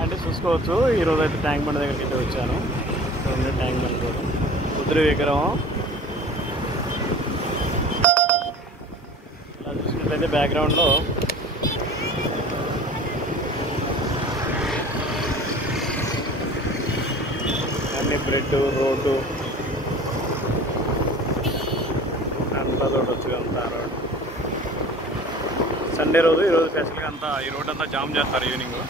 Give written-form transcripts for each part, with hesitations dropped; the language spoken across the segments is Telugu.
అంటే చూసుకోవచ్చు. ఈరోజు అయితే ట్యాంక్ బండ్ దగ్గరికి అయితే వచ్చాను. ట్యాంక్ బండ్ కూడా బుద్ధుడి విగ్రహం అలా చూసినట్లయితే బ్యాక్గ్రౌండ్లో అన్ని బ్రెడ్ రోడ్డు అంతా చూడవచ్చు. అంతా రోడ్డు సండే రోజు ఈరోజు స్పెషల్గా అంతా ఈ రోడ్ అంతా జామ్ చేస్తారు ఈవినింగ్.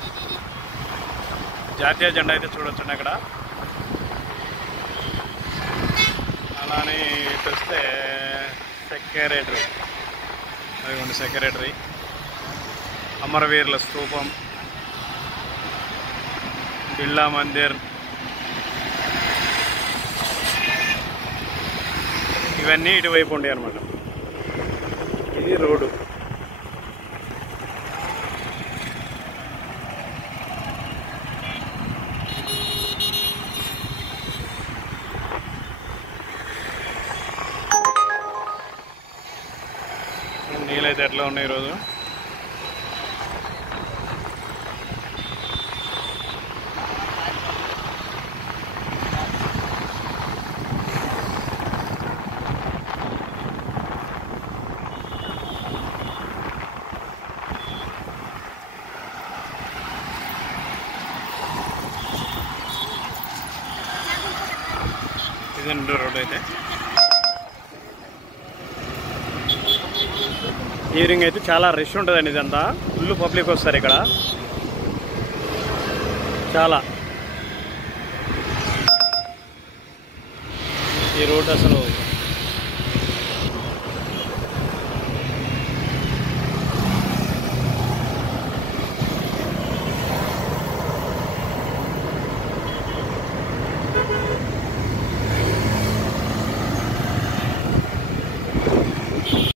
జాతీయ జెండా అయితే చూడొచ్చండి అక్కడ. అలానే చూస్తే సెక్రటరీ, అదిగోండి సెక్రటరీ, అమరవీరుల స్తూపం, బిర్లా మందిర్, ఇవన్నీ ఇటువైపు ఉండే అనమాట. ఇది రోడ్డు. నీళ్ళైతే ఎట్లా ఉన్నాయి ఈరోజు. ఇదండి రోడ్ అయితే. ఈవినింగ్ అయితే చాలా రష్ ఉంటుందండి. ఇదంతా ఫుల్ పబ్లిక్ వస్తారు ఇక్కడ చాలా. ఈ రోడ్ అసలు